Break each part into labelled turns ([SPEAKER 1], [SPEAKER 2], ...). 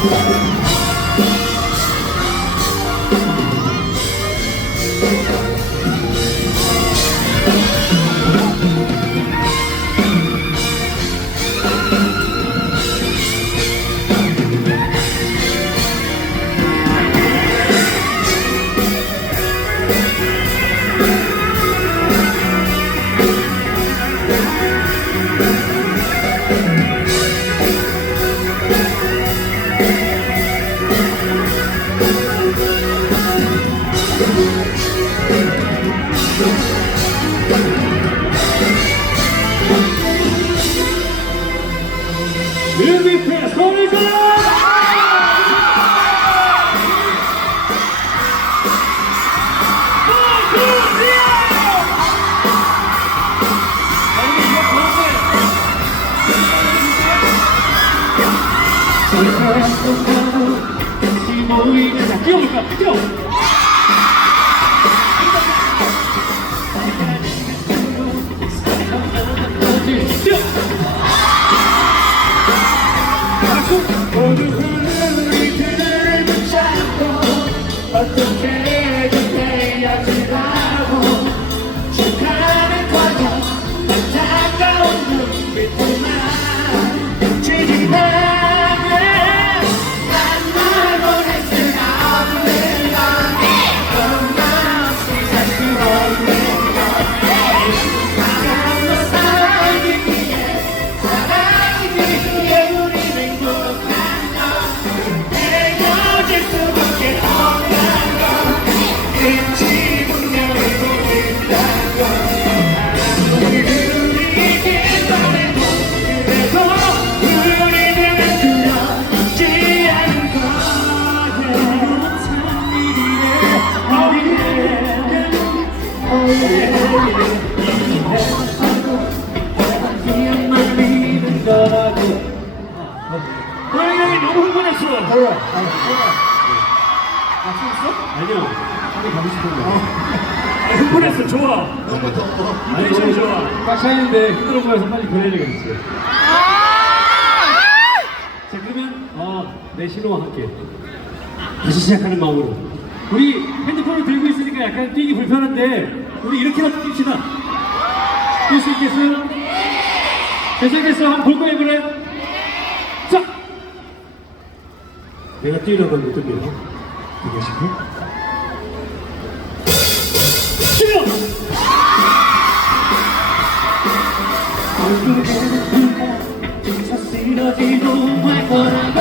[SPEAKER 1] Thank you. 뛰어볼까? 뛰어!
[SPEAKER 2] 아?
[SPEAKER 1] 아니요 한번 가고 싶은데
[SPEAKER 2] 어.
[SPEAKER 1] 흥분했어 좋아
[SPEAKER 2] 너무 더.
[SPEAKER 1] 아니 너무 좋아 꽉 차있는데 힘들어 보여서 빨리 보내려겠어요 자 그러면 어, 내 신호와 함께 다시 시작하는 마음으로 우리 핸드폰을 들고 있으니까 약간 뛰기 불편한데 우리 이렇게라도 뜁시다 뛸 수 있겠어요? 괜찮겠어? 한번 볼 거예요 그래? 내가 뛰려고! 얼굴에 쓰러지도 말 거라고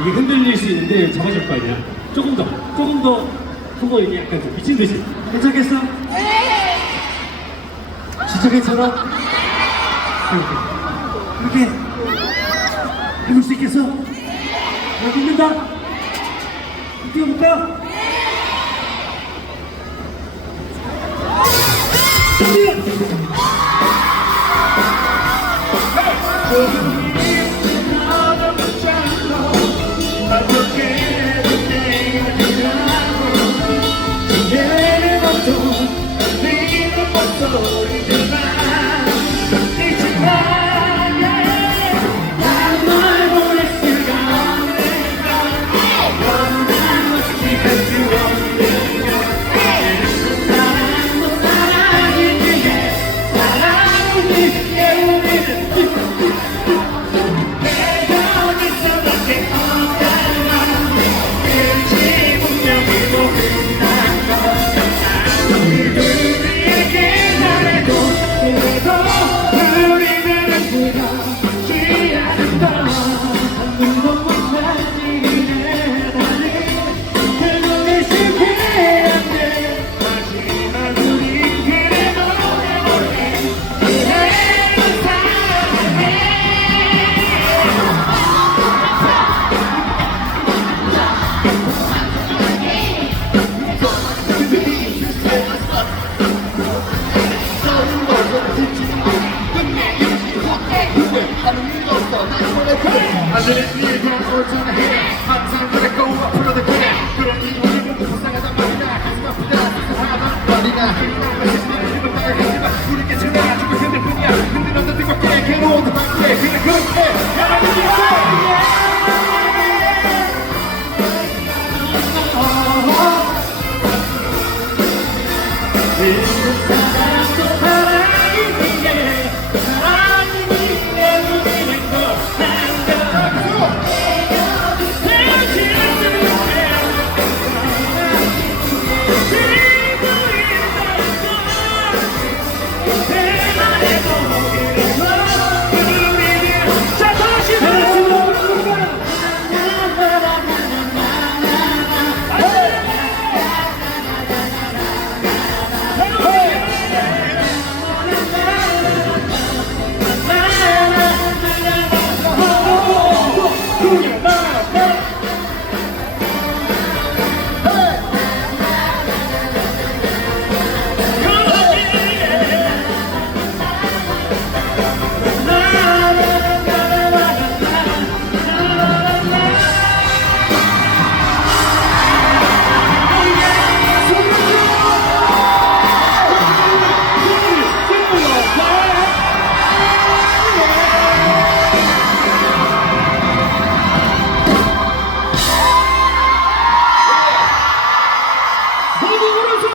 [SPEAKER 1] 이게 흔들릴 수 있는데 잡아줄 거 아니야 조금 더 조금 더 한번 이게 약간 좀 미친 듯이 괜찮겠어? 진짜 괜찮아? 이렇게 해볼 수 있겠어? 나 믿는다 뛰어볼까?
[SPEAKER 2] Give me. 빨리 하지마 우리께 전